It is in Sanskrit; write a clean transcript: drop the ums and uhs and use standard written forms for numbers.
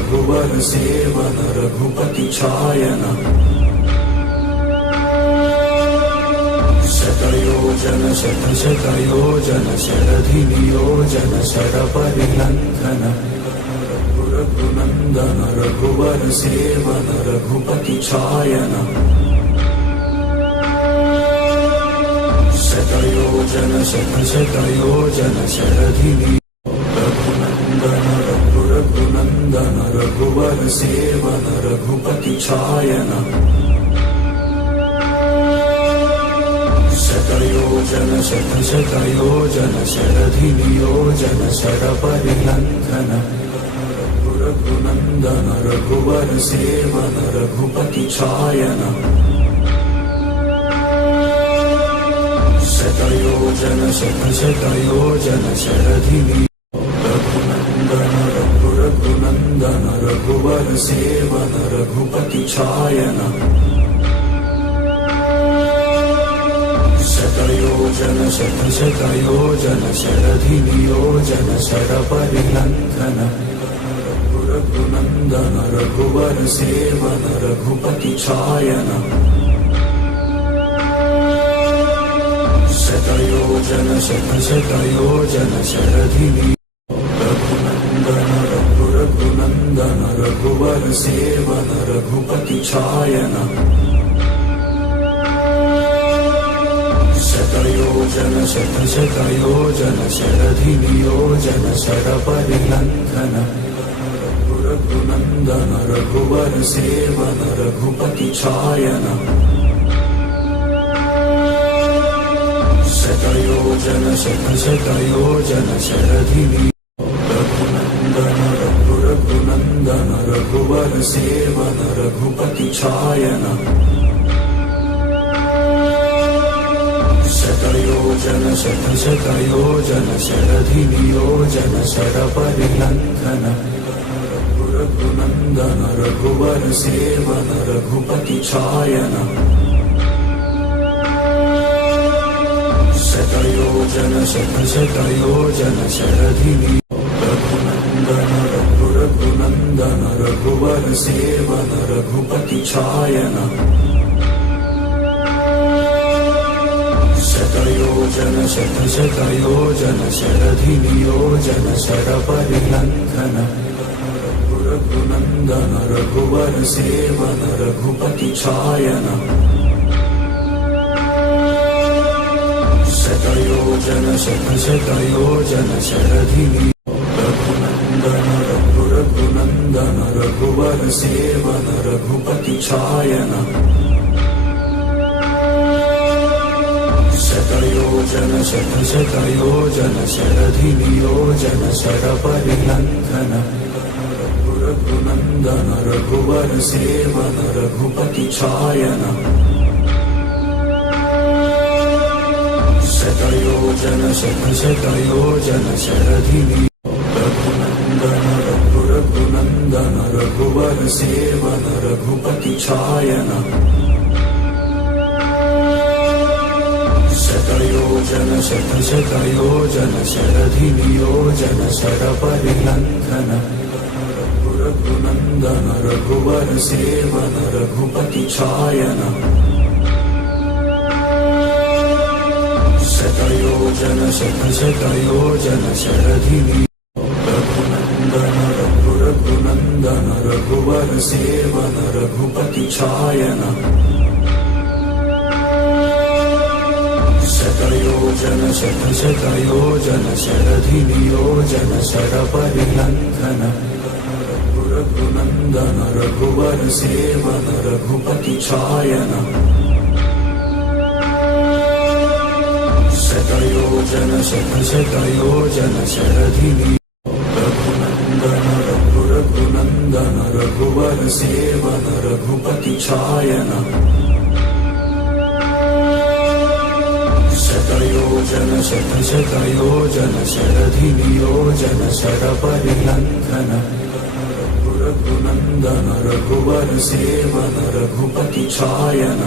रघुवर सेवन रघुपति छायन शतयोजन शतशतयोजन शरधि नियोजन शरपरिलंघन रघुनंदन रघुवर सेवन रघुपति छायन शतयोजन शतशतयोजन शरधि रघुनंदन रघुनंदन रघुवर सेवन रघुपति छायन शतयोजन शतशतयोजन शरधि नियोजन शरपरिलंघन रघुनंदन रघुवर सेवन रघुपति छायन शतयोजन शतशतयोजन शरधि रघुनंदन रघुनंदन रघुवर सेवन रघुपति छायन शतयोजन शतशतयोजन शरधि नियोजन शरपरिलंघन रघुनंदन रघुवर सेवन रघुपति छायन शतयोजन शतशतयोजन शरधि रघुनंदन रघुनंदन रघुवर सेवन रघुपति छायन शतयोजन शतशतयोजन शरधि नियोजन शरपरिलंघन रघुनंदन रघुवर सेवन रघुपति छायन शतयोजन शतशतयोजन शरधि रघुनंदन रघुनंदन रघुवर सेवन रघुपति छायन शतयोजन शतशतयोजन शरधि नियोजन शरपरिलंघन रघुनंदन रघुवर सेवन रघुपति छायन शतयोजन शतशतयोजन शरधि रघुनंदन रघुनंदन रघुवर सेवन रघुपति छायन शतयोजन शतशतयोजन शरधि नियोजन शरपरिलंघन रघुनंदन रघुवर सेवन रघुपति छायन शतयोजन शतशतयोजन शरधि रघुनंदन रघुनंदन रघुवर सेवन रघुपति छायन शतयोजन शतशतयोजन शरधि नियोजन शरपरिलंघन रघुनंदन रघुवर सेवन रघुपति छायन शतयोजन शतशतयोजन शरधि रघुनंदन रघुनंदन रघुवर सेवन रघुपति छायन शतयोजन शतशतयोजन शरधि नियोजन शरपरिलंघन रघुनंदन रघुवर सेवन रघुपति छायन शतयोजन शतशतयोजन शरधि रघुनंदन रघुनंदन रघुवर सेवन रघुपति छायन शतयोजन शतशतयोजन शरधि नियोजन शरपरिलंघन रघुनंदन रघुवर सेवन रघुपति छायन शतयोजन शतशतयोजन शरधि रघुनंदन रघुनंदन रघुवर सेवन रघुपति छायन शतयोजन शतशतयोजन शरधि नियोजन शरपरिलंघन रघुनंदन रघुवर सेवन रघुपति छायन।